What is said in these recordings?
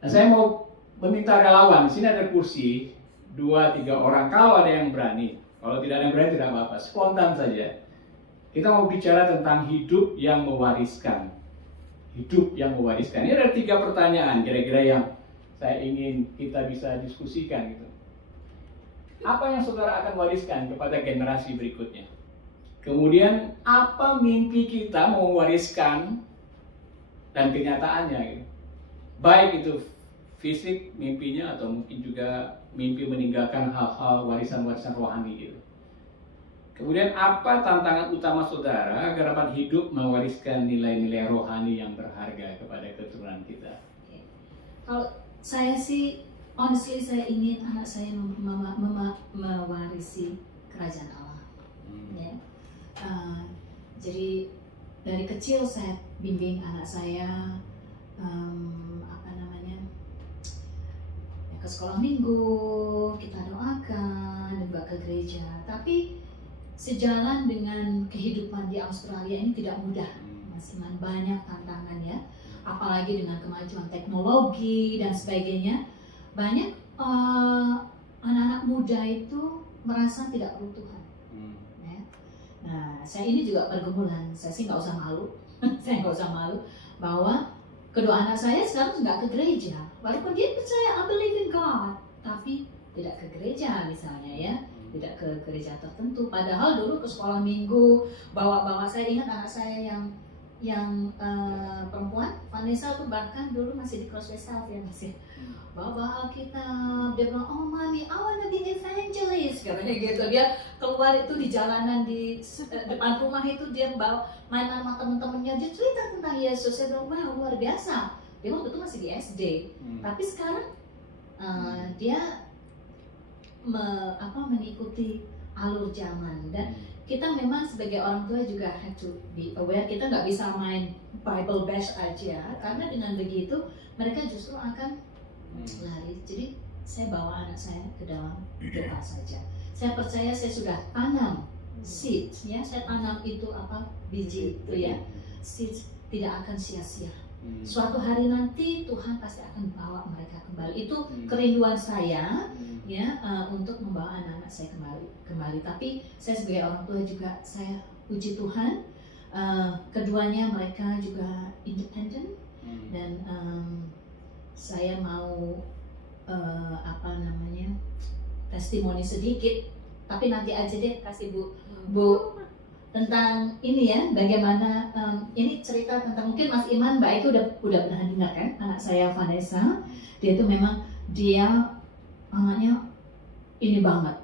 Nah, saya mau meminta relawan. Di sini ada kursi 2-3 orang. Kalau ada yang berani, kalau tidak ada yang berani tidak apa-apa. Spontan saja. Kita mau bicara tentang hidup yang mewariskan. Hidup yang mewariskan. Ini ada 3 pertanyaan kira-kira yang saya ingin kita bisa diskusikan gitu. Apa yang saudara akan wariskan kepada generasi berikutnya? Kemudian apa mimpi kita mau mewariskan dan kenyataannya gitu. Baik itu fisik mimpinya atau mungkin juga mimpi meninggalkan hal-hal warisan-warisan rohani gitu. Kemudian apa tantangan utama saudara agar dapat hidup mewariskan nilai-nilai rohani yang berharga kepada keturunan kita? Kalau saya sih, honestly saya ingin anak saya mewarisi kerajaan Allah. Ya. Jadi dari kecil saya bimbing anak saya ke sekolah minggu, kita doakan, juga ke gereja. Tapi sejalan dengan kehidupan di Australia ini tidak mudah, masih banyak tantangan ya. Apalagi dengan kemajuan teknologi dan sebagainya, banyak anak-anak muda itu merasa tidak perlu Tuhan. Ya. Nah, saya ini juga pergumulan. Saya sih nggak usah malu, saya nggak usah malu bahwa kedua anak saya sekarang nggak ke gereja, walaupun dia percaya I believe in God, tapi tidak ke gereja misalnya ya, tidak ke gereja tertentu. Padahal dulu ke sekolah minggu, bawa saya ingat anak saya yang perempuan, Vanessa tuh bahkan dulu masih di Crossway South ya masih bawa Alkitab. Dia bilang, oh mami, I wanna be evangelist, katanya gitu. Dia keluar itu di jalanan di depan rumah itu dia bawa main sama temen-temennya, dia cerita tentang Yesus. Saya bilang, wah luar biasa. Dia waktu itu masih di SD, tapi sekarang dia mengikuti alur zaman. Dan kita memang sebagai orang tua juga have to be aware, kita nggak bisa main Bible bash aja, karena dengan begitu mereka justru akan lari. Jadi saya bawa anak saya ke dalam doa saja. Saya percaya saya sudah tanam seed, ya, saya tanam itu biji itu ya, seed tidak akan sia-sia. Suatu hari nanti Tuhan pasti akan bawa mereka kembali. Itu kerinduan saya ya, untuk membawa anak-anak saya kembali. Tapi saya sebagai orang tua juga saya puji Tuhan, keduanya mereka juga independen dan saya mau testimoni sedikit, tapi nanti aja deh kasih Bu tentang ini ya, bagaimana ini cerita tentang, mungkin Mas Iman, Mbak itu udah pernah dengar kan, anak saya Vanessa, dia itu memang dia anaknya ini banget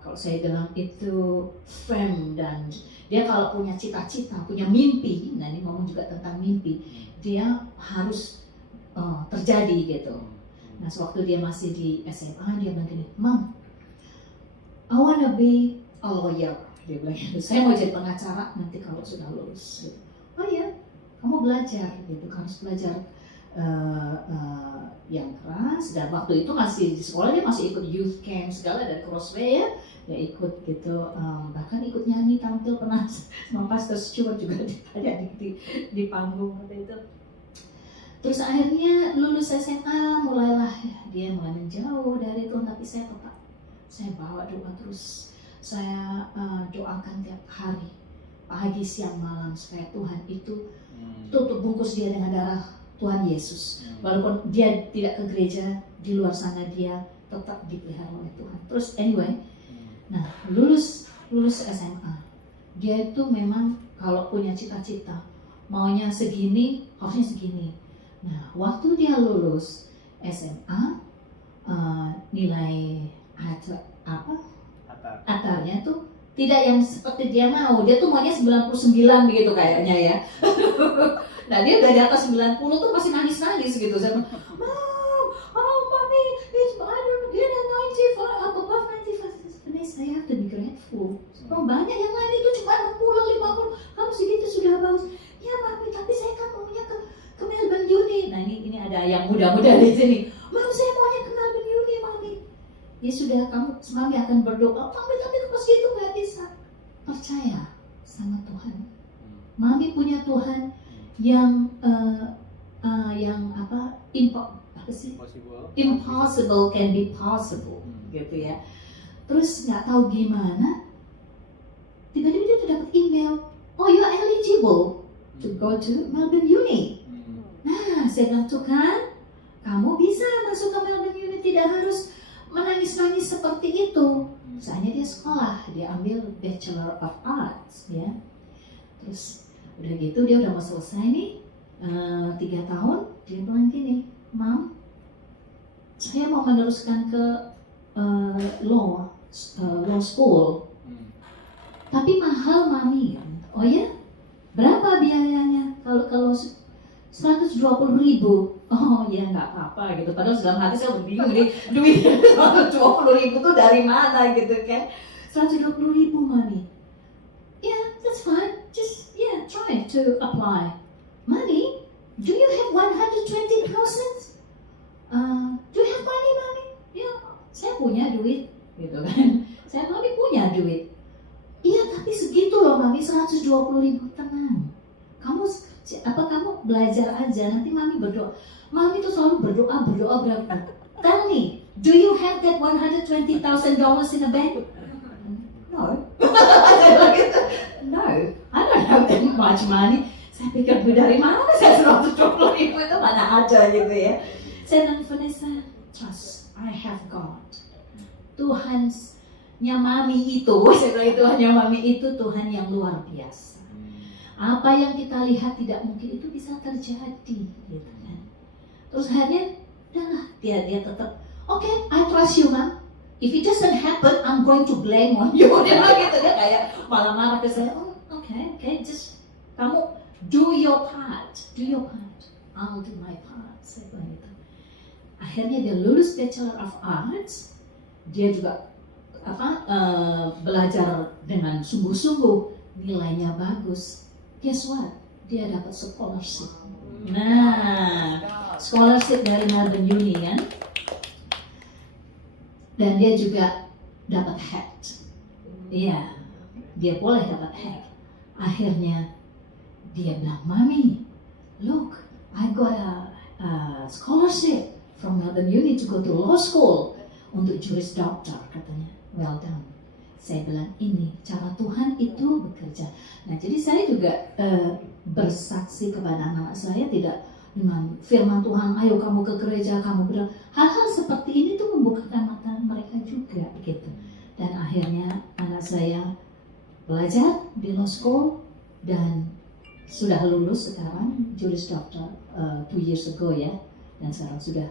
kalau saya bilang itu firm, dan dia kalau punya cita-cita, punya mimpi, nah ini ngomong juga tentang mimpi, dia harus terjadi gitu. Nah sewaktu dia masih di SMA dia bilang gini, Mom, I wanna be a lawyer. Dia bilang gitu, saya mau jadi pengacara nanti kalau sudah lulus gitu. Oh ya, kamu belajar gitu, kamu harus belajar yang keras. Dan waktu itu masih di sekolah dia masih ikut youth camp segala dari Crossway ya, dia ikut gitu, bahkan ikut nyanyi, tampil pernah sama Pastor Stewart juga ada di panggung waktu itu. Terus akhirnya lulus SMA, mulailah ya, dia mulai menjauh dari Tuhan, tapi saya bawa doa terus. Saya doakan tiap hari, pagi, siang, malam, supaya Tuhan itu tutup bungkus dia dengan darah Tuhan Yesus. Walaupun dia tidak ke gereja, di luar sana dia tetap dipelihara oleh Tuhan. Terus anyway, nah lulus SMA, dia itu memang kalau punya cita-cita, maunya segini, harusnya segini. Nah waktu dia lulus SMA, nilai atarnya tuh tidak yang seperti dia mau. Dia tuh maunya 99 begitu kayaknya ya. Nah dia udah di atas 90 tuh masih nangis-nangis gitu. Saya bilang, Mom, oh mommy, dia udah 95, above 95. Vanessa, I have to be grateful. Oh, banyak yang lain itu cuma 60, 50. Kamu segitu sudah bagus. Ya mami, tapi saya kan maunya ke Melbourne Uni. Nah ini ada yang muda-muda di sini. Mom, saya maunya ke Melbourne Uni, mami. Ya sudah, mami akan berdoa. Mami, tapi pas gitu nggak bisa. Percaya sama Tuhan. Mami punya Tuhan yang yang apa sih? Possible. Impossible can be possible, gitu ya. Terus nggak tahu gimana, tiba-tiba dia tuh dapat email, oh you are eligible to go to Melbourne Uni. Nah, saya bilang, Tuhan, kamu bisa masuk ke Melbourne Uni, tidak harus menangis-nangis seperti itu. Soalnya dia sekolah, dia ambil Bachelor of Arts, ya. Terus udah gitu dia udah mau selesai nih, 3 tahun, dia bilang gini, Mam, saya mau meneruskan ke law school, tapi mahal Mami. Oh ya, berapa biayanya? Kalau 120.000. Oh ya nggak apa-apa gitu. Padahal dalam hati saya bingung nih, duit 120.000 tuh dari mana gitu kan? 120.000 Mami. Yeah, that's fine. Just try to apply. Mami, do you have 120,000? Do you have money, Mami? Ya, saya punya duit, gitu kan? Mami punya duit. Iya, tapi segitu loh Mami, 120.000. Tenang. Kamu belajar aja, nanti Mami berdoa. Mami tuh selalu berdoa berapa. Tell me, do you have that $120,000 in the bank? No. No, I don't have that much money. Saya pikir dari mana saya 120.000 itu mana ada gitu ya. Saya bilang, Vanessa, trust, I have God. Tuhannya Mami itu, saya bilang Tuhannya Mami itu Tuhan yang luar biasa. Apa yang kita lihat tidak mungkin itu bisa terjadi, gitu kan. Terus akhirnya, dia tetap, okay, I trust you, Mom. If it doesn't happen, I'm going to blame on you. Dia bilang gitu, dia kayak malah marah ke saya. Oh, okay, just kamu do your part. I'll do my part. Saya bilang gitu. Akhirnya dia lulus Bachelor of Arts. Dia juga belajar dengan sungguh-sungguh, nilainya bagus. Guess what? Dia dapat scholarship. Nah, scholarship dari Melbourne Uni kan. Dan dia juga dapat HET. Iya, dia boleh dapat HET. Akhirnya dia bilang, Mami, look, I got a scholarship from Melbourne Uni to go to law school untuk Juris Doctor, katanya. Well done. Saya bilang, ini cara Tuhan itu bekerja. Nah, jadi saya juga bersaksi kepada anak saya, tidak dengan firman Tuhan, ayo kamu ke gereja, kamu bilang hal-hal seperti ini tuh membukakan mata mereka juga gitu. Dan akhirnya anak saya belajar di law school dan sudah lulus sekarang, Juris Doctor 2 years ago ya, dan sekarang sudah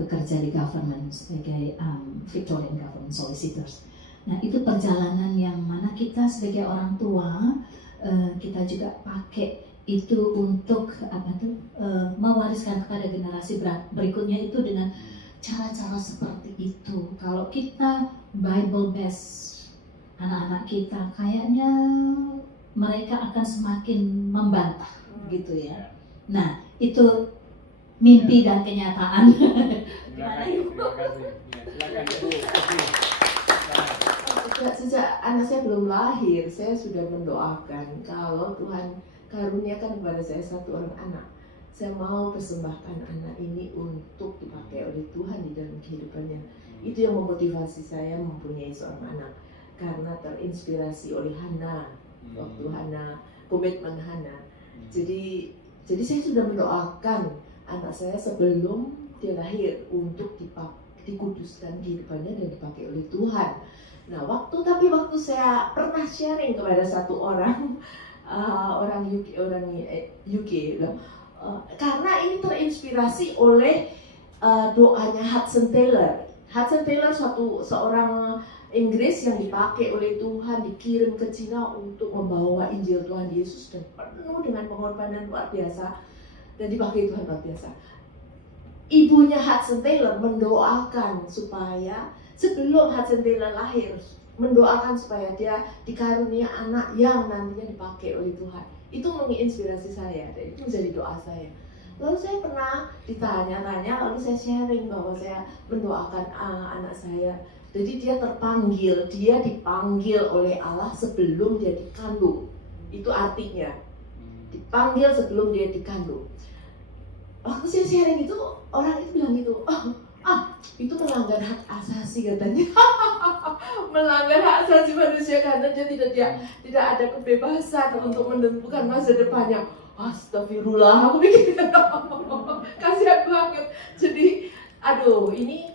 bekerja di government sebagai Victorian Government Solicitors. Nah, itu perjalanan yang mana kita sebagai orang tua kita juga pakai itu untuk mewariskan kepada generasi berikutnya itu dengan cara-cara seperti itu. Kalau kita Bible based anak-anak kita, kayaknya mereka akan semakin membantah gitu ya. Nah, itu mimpi dan kenyataan. Gimana Ibu? Silakan Ibu. Sejak anak saya belum lahir, saya sudah mendoakan kalau Tuhan karuniakan kepada saya satu orang anak. Saya mau persembahkan anak ini untuk dipakai oleh Tuhan di dalam kehidupannya. Itu yang memotivasi saya mempunyai seorang anak. Karena terinspirasi oleh Hana, waktu Hana, komitmen Hana. Jadi saya sudah mendoakan anak saya sebelum dia lahir untuk dikuduskan kehidupannya dan dipakai oleh Tuhan. Nah, waktu saya pernah sharing kepada satu orang UK, karena ini terinspirasi oleh doanya Hudson Taylor. Hudson Taylor seorang Inggris yang dipakai oleh Tuhan, dikirim ke Cina untuk membawa Injil Tuhan Yesus dan penuh dengan pengorbanan luar biasa dan dipakai Tuhan luar biasa. Ibunya Hudson Taylor mendoakan supaya sebelum Hudson Taylor lahir, mendoakan supaya dia dikarunia anak yang nantinya dipakai oleh Tuhan. Itu menginspirasi saya dan itu menjadi doa saya. Lalu saya pernah ditanya-tanya, lalu saya sharing bahwa saya mendoakan anak saya. Jadi dia dipanggil oleh Allah sebelum dia dikandung. Itu artinya dipanggil sebelum dia dikandung. waktu saya sharing itu orang itu bilang gitu, itu melanggar hak asasi katanya. Melanggar hak asasi manusia karena dia tidak ada kebebasan untuk menentukan masa depannya. Astagfirullah, aku pikir kasihan banget. Jadi, aduh, ini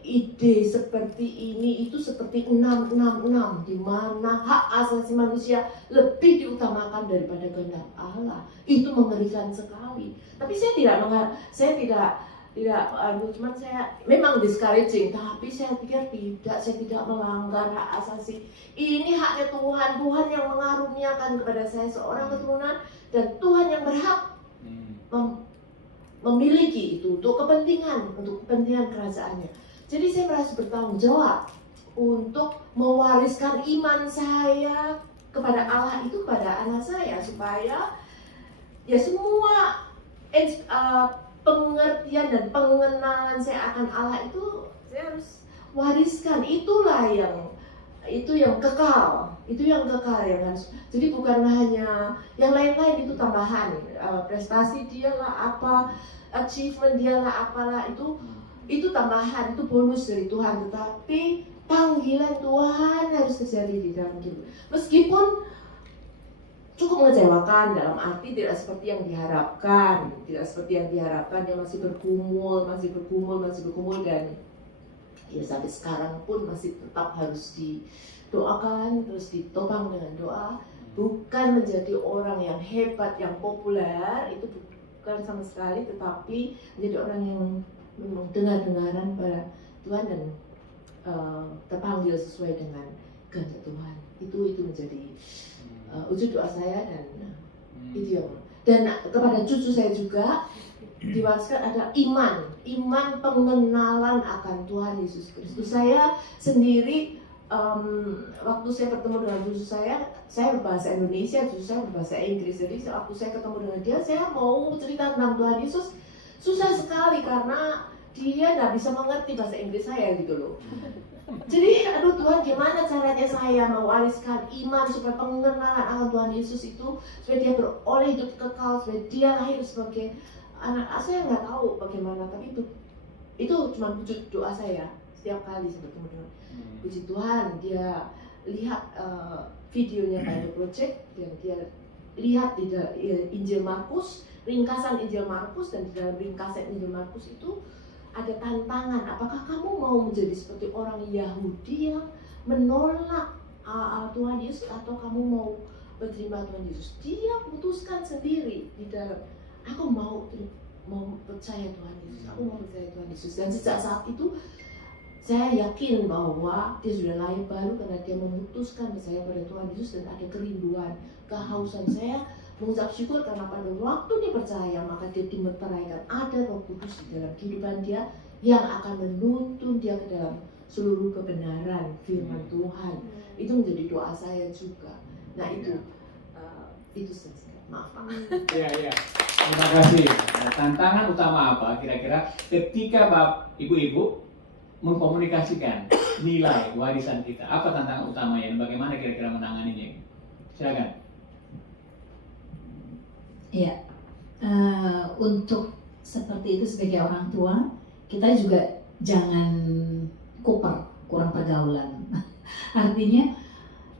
ide seperti ini itu seperti 666 di mana hak asasi manusia lebih diutamakan daripada kehendak Allah. Itu mengerikan sekali. Tapi saya cuman saya memang discouraging, tapi saya pikir saya tidak melanggar hak asasi. Ini haknya Tuhan yang mengaruniakan kepada saya seorang keturunan, dan Tuhan yang berhak memiliki itu untuk kepentingan kerajaannya. Jadi saya merasa bertanggung jawab untuk mewariskan iman saya kepada Allah itu pada anak saya, supaya ya semua pengertian dan pengenalan saya akan Allah itu saya harus wariskan. Itu yang kekal yang harus. Jadi bukan hanya yang lain-lain itu tambahan, prestasi dia lah apa, achievement dia lah apalah, itu tambahan, itu bonus dari Tuhan. Tetapi panggilan Tuhan harus terjadi di dalam hidup, meskipun cukup mengecewakan dalam arti tidak seperti yang diharapkan. Dia masih bergumul dan ya sampai sekarang pun masih tetap harus didoakan, terus ditopang dengan doa. Bukan menjadi orang yang hebat, yang populer, itu bukan sama sekali, tetapi menjadi orang yang memang dengar-dengaran pada Tuhan dan terpanggil sesuai dengan kehendak Tuhan. Itu menjadi wujud doa saya, dan itu yang, dan kepada cucu saya juga diwariskan ada iman pengenalan akan Tuhan Yesus Kristus. Saya sendiri waktu saya bertemu dengan cucu saya berbahasa Indonesia, cucu saya berbahasa Inggris. Jadi waktu saya ketemu dengan dia, saya mau cerita tentang Tuhan Yesus, susah sekali karena dia nggak bisa mengerti bahasa Inggris saya gitu loh. Jadi aduh Tuhan, gimana caranya saya mewariskan iman supaya pengenalan akan Tuhan Yesus itu, supaya dia beroleh hidup kekal, supaya dia lahir sebagai anak. Saya nggak tahu bagaimana, tapi itu cuma wujud doa saya setiap kali saya bertemu dengan puji Tuhan. Dia lihat videonya Bible Project, dan dia lihat di Injil Markus, ringkasan Injil Markus, dan di dalam ringkasan Injil Markus itu ada tantangan. Apakah kamu mau menjadi seperti orang Yahudi yang menolak Tuhan Yesus, atau kamu mau menerima Tuhan Yesus? Dia putuskan sendiri di dalam, aku mau percaya Tuhan Yesus, aku mau percaya Tuhan Yesus. Dan sejak saat itu saya yakin bahwa dia sudah lahir baru karena dia memutuskan percaya pada Tuhan Yesus, dan ada kerinduan, kehausan. Saya mengucap syukur karena pada waktu dia percaya, maka dia dimeteraikan. Ada Roh Kudus di dalam kehidupan dia yang akan menuntun dia ke dalam seluruh kebenaran firman Tuhan. Itu menjadi doa saya juga. Nah itu saja. Maaf. Iya. Terima kasih. Nah, tantangan utama apa kira-kira ketika ibu-ibu mengkomunikasikan nilai warisan kita? Apa tantangan utamanya dan bagaimana kira-kira menanganinya? Silakan. Ya, untuk seperti itu sebagai orang tua, kita juga jangan kurang pergaulan. Artinya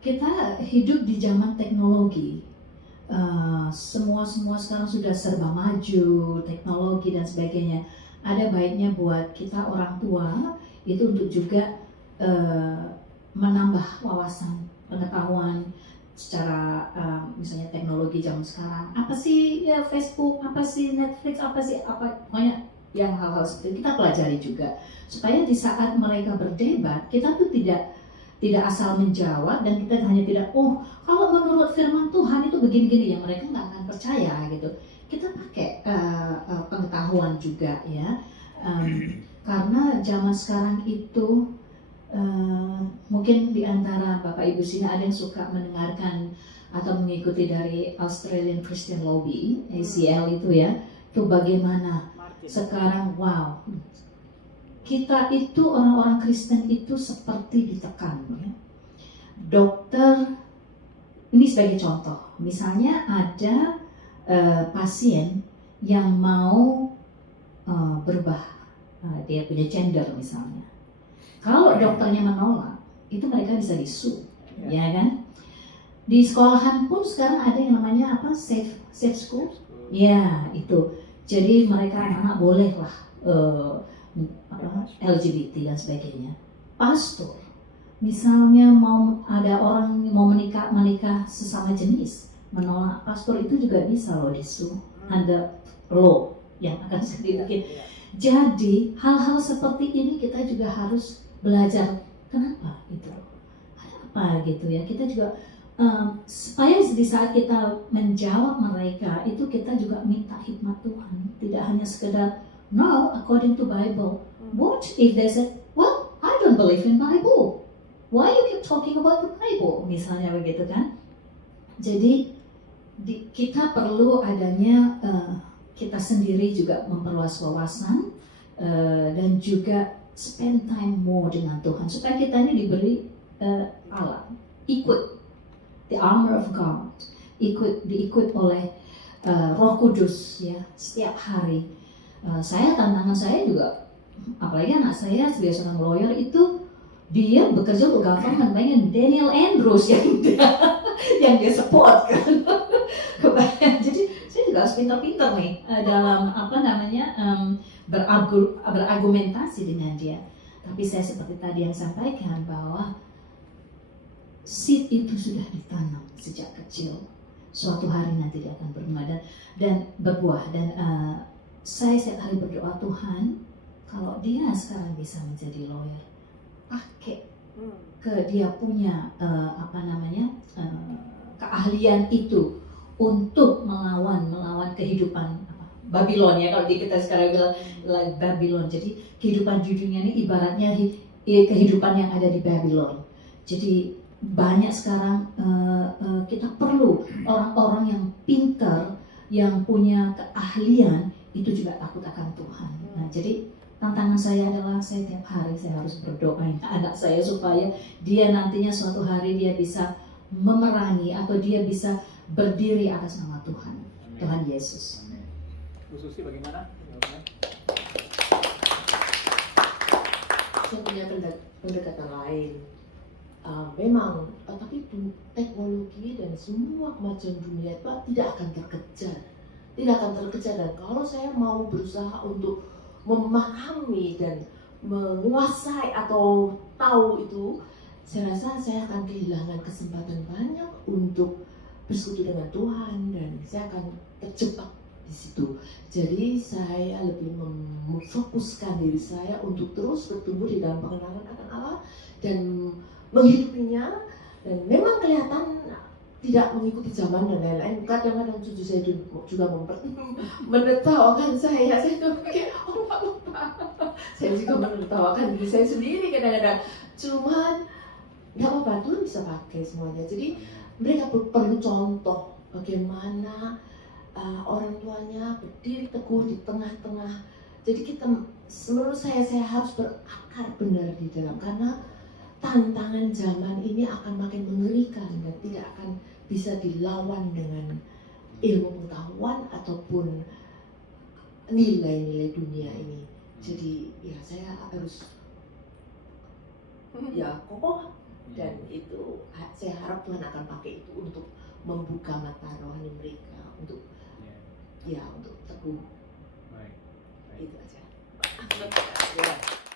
kita hidup di zaman teknologi. Semua sekarang sudah serba maju, teknologi dan sebagainya. Ada baiknya buat kita orang tua itu untuk juga menambah wawasan, pengetahuan secara misalnya teknologi zaman sekarang. Apa sih ya Facebook, apa sih Netflix, pokoknya yang hal-hal seperti itu kita pelajari juga, supaya di saat mereka berdebat kita tuh tidak asal menjawab, dan kita hanya tidak kalau menurut firman Tuhan itu begini-gini, yang mereka nggak akan percaya gitu. Kita pakai pengetahuan juga ya, karena zaman sekarang itu mungkin di antara Bapak Ibu sini ada yang suka mendengarkan atau mengikuti dari Australian Christian Lobby, ACL itu ya. Itu bagaimana sekarang, wow, kita itu orang-orang Kristen itu seperti ditekan ya. Dokter, ini sebagai contoh, misalnya ada pasien yang mau berubah dia punya gender misalnya. Kalau dokternya menolak, itu mereka bisa disu, ya kan? Di sekolahan pun sekarang ada yang namanya apa, safe school, ya itu. Jadi mereka anak-anak bolehlah LGBT dan sebagainya. Pastor, misalnya mau ada orang mau menikah sesama jenis, menolak pastor itu juga bisa loh disu, ada law yang akan dibikin. Jadi hal-hal seperti ini kita juga harus belajar kenapa gitu, apa gitu ya. Kita juga supaya di saat kita menjawab mereka itu kita juga minta hikmat Tuhan, tidak hanya sekedar no according to Bible. What if they say, well I don't believe in Bible, why you keep talking about the Bible, misalnya begitu kan. Jadi kita perlu adanya kita sendiri juga memperluas wawasan dan juga spend time more dengan Tuhan supaya kita ini diberi alat, ikut the armor of God, diikut oleh Roh Kudus ya setiap hari. Tantangan saya juga, apalagi anak saya sebagai seorang lawyer itu dia bekerja untuk government, pengen Daniel Andrews yang dia support kan. Jadi saya juga harus pintar-pintar nih dalam berargumentasi dengan dia. Tapi saya seperti tadi yang sampaikan bahwa seed itu sudah ditanam sejak kecil. Suatu hari nanti dia akan dan berbuah. Dan saya setiap hari berdoa, Tuhan, kalau dia sekarang bisa menjadi lawyer, pakai dia punya keahlian itu untuk melawan kehidupan Babylon ya, kalau kita sekarang bilang Babylon. Jadi kehidupan di dunia ini ibaratnya kehidupan yang ada di Babylon. Jadi banyak sekarang kita perlu orang-orang yang pintar, yang punya keahlian, itu juga takut akan Tuhan. Nah, jadi tantangan saya adalah saya tiap hari saya harus berdoain anak saya supaya dia nantinya suatu hari dia bisa memerangi atau dia bisa berdiri atas nama Tuhan. Amin. Tuhan Yesus. Amin. Bu Susi bagaimana? Saya punya pendekatan lain. Memang, tapi teknologi dan semua kemajuan dunia itu tidak akan terkejar. Dan kalau saya mau berusaha untuk memahami dan menguasai atau tahu itu, saya rasa saya akan kehilangan kesempatan banyak untuk bersekutu dengan Tuhan dan saya akan terjebak di situ. Jadi saya lebih memfokuskan diri saya untuk terus bertumbuh di dalam pengenalan akan Allah dan menghidupinya. Dan memang kelihatan tidak mengikuti zaman dan lain-lain. Kadang-kadang cucu saya juga menertawakan saya pikir, oh Pak. Saya juga menertawakan diri saya sendiri kadang-kadang. Cuman nggak apa-apa, Tuhan bisa pakai semuanya. Jadi mereka perlu contoh bagaimana orang tuanya berdiri teguh di tengah-tengah. Jadi menurut saya harus berakar benar di dalam, karena tantangan zaman ini akan makin mengerikan dan tidak akan bisa dilawan dengan ilmu pengetahuan ataupun nilai-nilai dunia ini. Jadi ya saya harus kokoh, dan itu saya harap Tuhan akan pakai itu untuk membuka mata rohani mereka untuk teguh